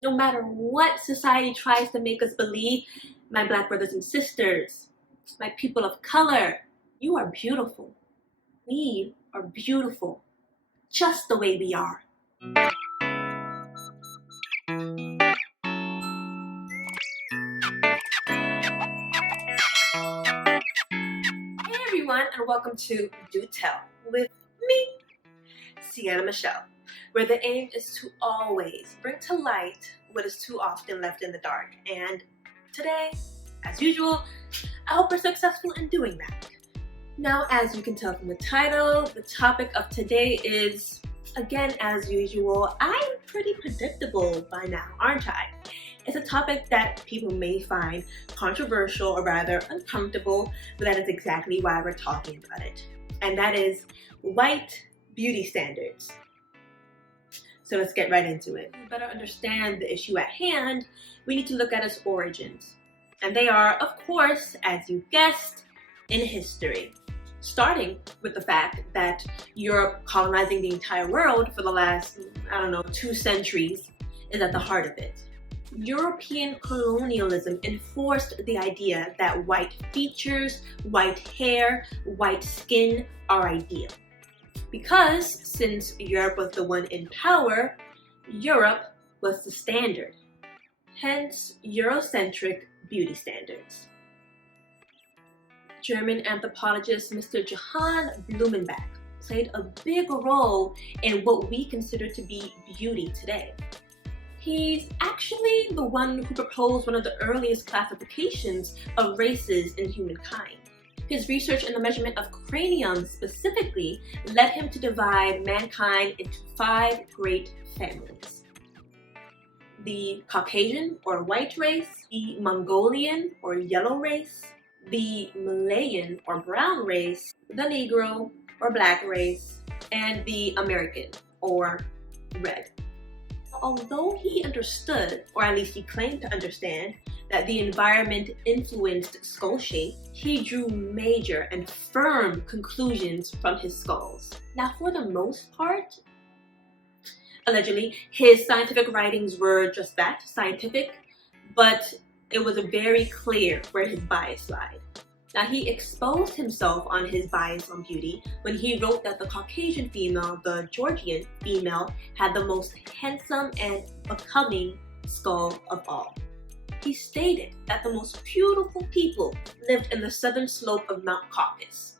No matter what society tries to make us believe, my black brothers and sisters, my people of color, you are beautiful. We are beautiful, just the way we are. Hey everyone, and welcome to Do Tell with me, Sienna Michelle, where the aim is to always bring to light what is too often left in the dark. And today, as usual, I hope we're successful in doing that. Now, as you can tell from the title, the topic of today is, again, as usual, I'm pretty predictable by now, aren't I? It's a topic that people may find controversial or rather uncomfortable, but that is exactly why we're talking about it. And that is white beauty standards. So let's get right into it. To better understand the issue at hand, we need to look at its origins. And they are, of course, as you guessed, in history. Starting with the fact that Europe colonizing the entire world for the last, 2 centuries is at the heart of it. European colonialism enforced the idea that white features, white hair, white skin are ideal. Because since Europe was the one in power, Europe was the standard. Hence, Eurocentric beauty standards. German anthropologist Mr. Johann Blumenbach played a big role in what we consider to be beauty today. He's actually the one who proposed one of the earliest classifications of races in humankind. His research in the measurement of craniums specifically led him to divide mankind into 5 great families. The Caucasian or white race, the Mongolian or yellow race, the Malayan or brown race, the Negro or black race, and the American or red. Although he understood, or at least he claimed to understand, that the environment influenced skull shape, he drew major and firm conclusions from his skulls. Now, for the most part, allegedly, his scientific writings were just that, scientific, but it was very clear where his bias lied. Now, he exposed himself on his bias on beauty when he wrote that the Caucasian female, the Georgian female, had the most handsome and becoming skull of all. He stated that the most beautiful people lived in the southern slope of Mount Caucasus,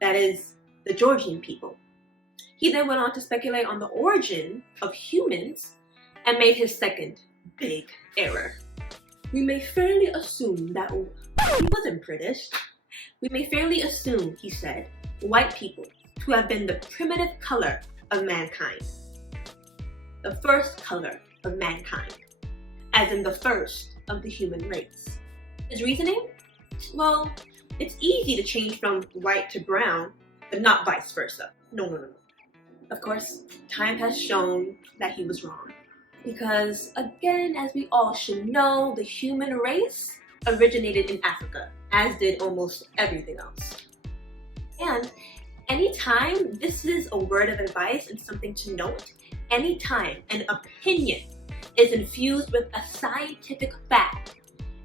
that is, the Georgian people. He then went on to speculate on the origin of humans and made his second big error. We may fairly assume that he wasn't British. We may fairly assume, he said, white people to have been the primitive color of mankind. The first color of mankind, as in the first of the human race. His reasoning? Well, it's easy to change from white to brown, but not vice versa. No. Of course, time has shown that he was wrong. Because, again, as we all should know, the human race originated in Africa, as did almost everything else. And anytime, this is a word of advice and something to note, anytime an opinion is infused with a scientific fact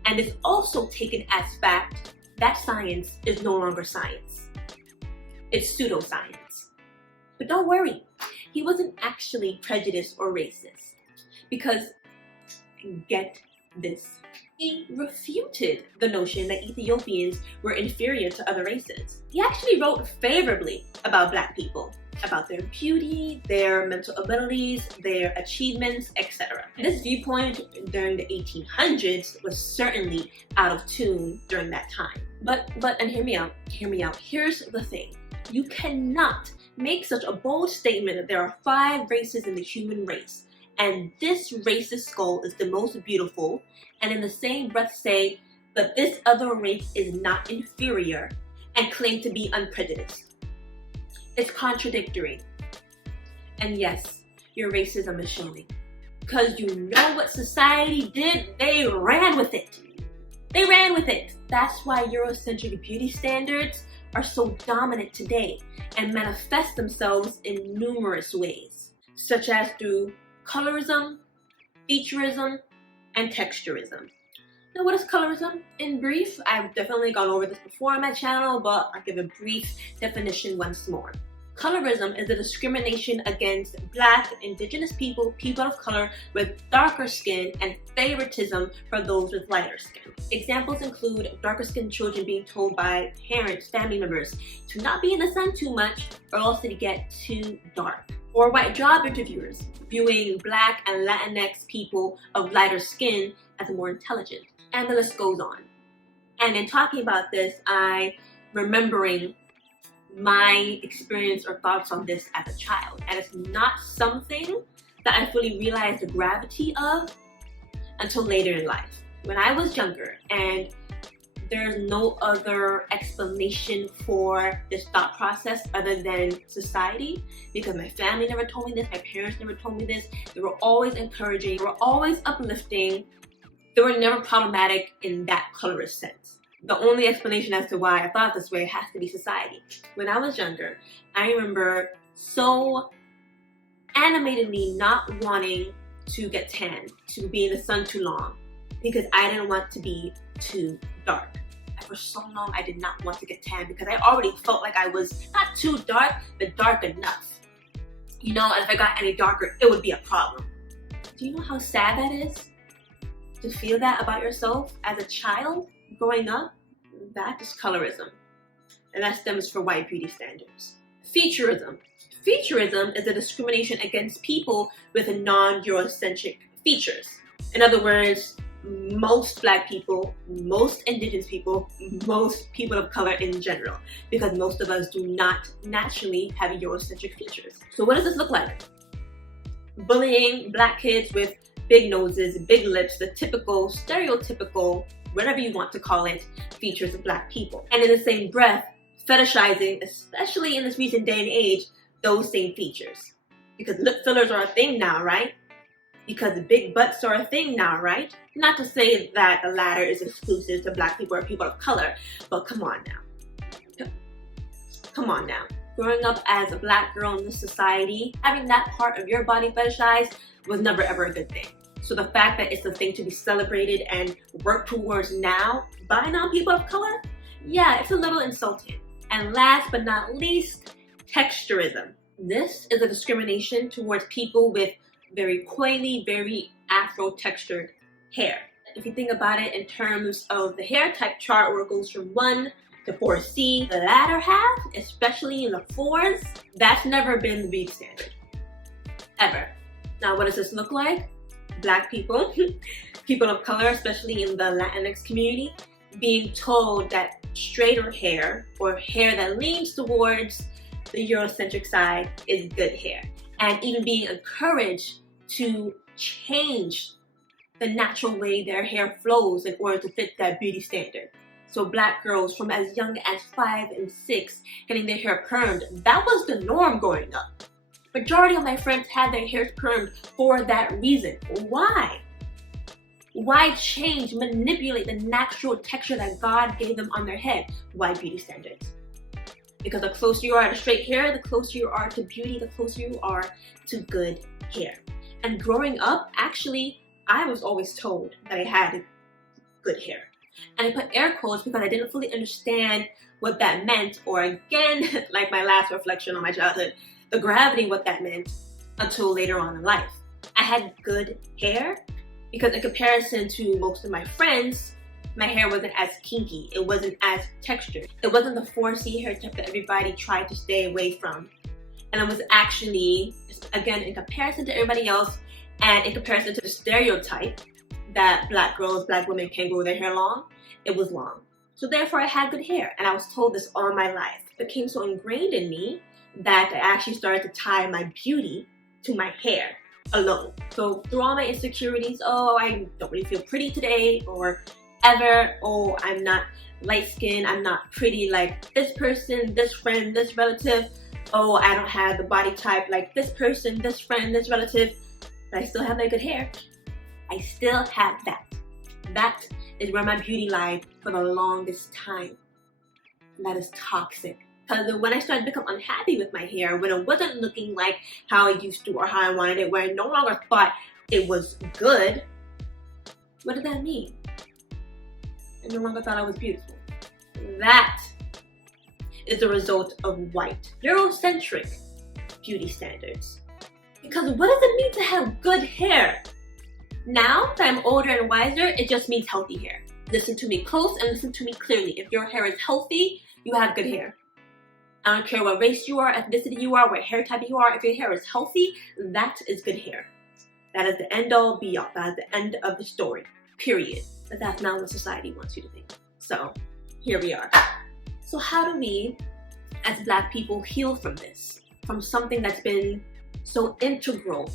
and is also taken as fact, that science is no longer science. It's pseudoscience. But don't worry, he wasn't actually prejudiced or racist. Because, get this, he refuted the notion that Ethiopians were inferior to other races. He actually wrote favorably about black people, about their beauty, their mental abilities, their achievements, etc. This viewpoint during the 1800s was certainly out of tune during that time. But hear me out. Here's the thing. You cannot make such a bold statement that there are 5 races in the human race, and this racist skull is the most beautiful, and in the same breath say that this other race is not inferior and claim to be unprejudiced. It's contradictory. And yes, your racism is showing. Because you know what society did? They ran with it. That's why Eurocentric beauty standards are so dominant today and manifest themselves in numerous ways, such as through colorism, featurism, and texturism. Now, what is colorism? In brief, I've definitely gone over this before on my channel, but I'll give a brief definition once more. Colorism is a discrimination against Black, Indigenous people, people of color with darker skin, and favoritism for those with lighter skin. Examples include darker-skinned children being told by parents, family members, to not be in the sun too much or else they get too dark. Or white job interviewers viewing Black and Latinx people of lighter skin as more intelligent. And the list goes on. And in talking about this, I'm remembering my experience or thoughts on this as a child. And it's not something that I fully realized the gravity of until later in life. When I was younger, and there's no other explanation for this thought process other than society, because my family never told me this, my parents never told me this. They were always encouraging, they were always uplifting. They were never problematic in that colorist sense. The only explanation as to why I thought this way has to be society. When I was younger, I remember so animatedly not wanting to get tan, to be in the sun too long, because I didn't want to be too dark. And for so long, I did not want to get tan because I already felt like I was not too dark, but dark enough. You know, if I got any darker, it would be a problem. Do you know how sad that is? To feel that about yourself as a child growing up? That is colorism. And that stems from white beauty standards. Featurism. Featurism is a discrimination against people with non-Eurocentric features. In other words, most Black people, most Indigenous people, most people of color in general, because most of us do not naturally have Eurocentric features. So what does this look like? Bullying Black kids with big noses, big lips, the typical, stereotypical, whatever you want to call it, features of Black people. And in the same breath, fetishizing, especially in this recent day and age, those same features. Because lip fillers are a thing now, right? Because big butts are a thing now, right? Not to say that the latter is exclusive to Black people or people of color, but come on now. Come on now. Growing up as a Black girl in this society, having that part of your body fetishized was never ever a good thing. So the fact that it's a thing to be celebrated and worked towards now by non-people of color, yeah, it's a little insulting. And last but not least, texturism. This is a discrimination towards people with very coily, very afro-textured hair. If you think about it in terms of the hair type chart where it goes from 1 to 4C, the latter half, especially in the 4s, that's never been the beauty standard. Ever. Now what does this look like? Black people, people of color, especially in the Latinx community, being told that straighter hair or hair that leans towards the Eurocentric side is good hair. And even being encouraged to change the natural way their hair flows in order to fit that beauty standard. So Black girls from as young as 5 and 6 getting their hair permed, that was the norm growing up. Majority of my friends had their hair permed for that reason. Why? Why change, manipulate the natural texture that God gave them on their head? Why beauty standards? Because the closer you are to straight hair, the closer you are to beauty, the closer you are to good hair. And growing up, actually, I was always told that I had good hair. And I put air quotes because I didn't fully understand what that meant, or again, like my last reflection on my childhood, the gravity what that meant until later on in life. I had good hair because in comparison to most of my friends, my hair wasn't as kinky, it wasn't as textured. It wasn't the 4C hair type that everybody tried to stay away from. And it was actually, again, in comparison to everybody else and in comparison to the stereotype that Black girls, Black women can grow their hair long, it was long. So therefore I had good hair, and I was told this all my life. It became so ingrained in me that I actually started to tie my beauty to my hair alone. So through all my insecurities, oh, I don't really feel pretty today, or ever, oh, I'm not light skinned, I'm not pretty like this person, this friend, this relative, oh, I don't have the body type like this person, this friend, this relative, but I still have my good hair. I still have that. That is where my beauty lied for the longest time. And that is toxic. Because when I started to become unhappy with my hair, when it wasn't looking like how I used to or how I wanted it, when I no longer thought it was good. What did that mean? I no longer thought I was beautiful. That is the result of white, Eurocentric beauty standards. Because what does it mean to have good hair? Now that I'm older and wiser, it just means healthy hair. Listen to me close and listen to me clearly. If your hair is healthy, you have good hair. I don't care what race you are, ethnicity you are, what hair type you are. If your hair is healthy, that is good hair. That is the end all be all. That is the end of the story, period. But that's not what society wants you to think. So here we are. So how do we, as Black people, heal from this? From something that's been so integral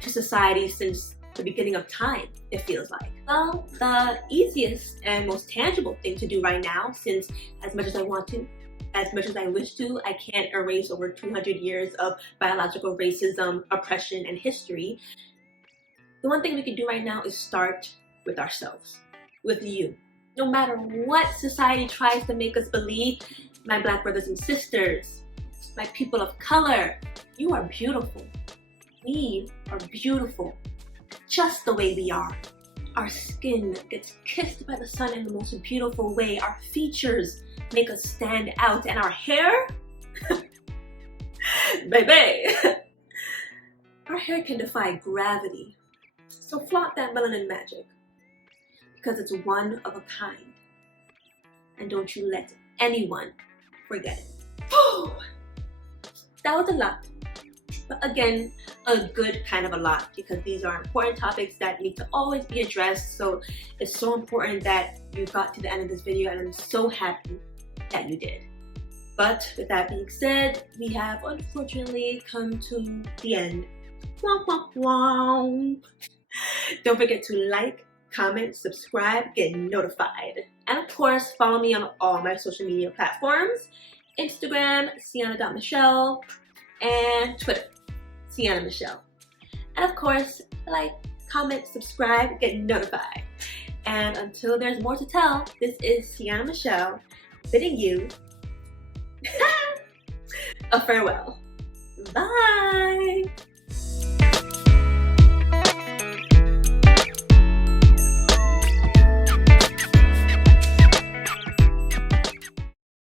to society since the beginning of time, it feels like. Well, the easiest and most tangible thing to do right now, since as much as I want to, as much as I wish to, I can't erase over 200 years of biological racism, oppression, and history. The one thing we can do right now is start with ourselves, with you. No matter what society tries to make us believe, my Black brothers and sisters, my people of color, you are beautiful. We are beautiful, just the way we are. Our skin gets kissed by the sun in the most beautiful way. Our features make us stand out, and our hair, baby, our hair can defy gravity. So flaunt that melanin magic, because it's one of a kind. And don't you let anyone forget it. That was a lot. But again, a good kind of a lot, because these are important topics that need to always be addressed. So it's so important that you got to the end of this video, and I'm so happy that you did. But with that being said, we have unfortunately come to the end. Wah, wah, wah. Don't forget to like, comment, subscribe, get notified. And of course, follow me on all my social media platforms. Instagram, Sienna.Michelle, and Twitter, Sienna Michelle. And of course, like, comment, subscribe, get notified. And until there's more to tell, this is Sienna Michelle bidding you a farewell. Bye!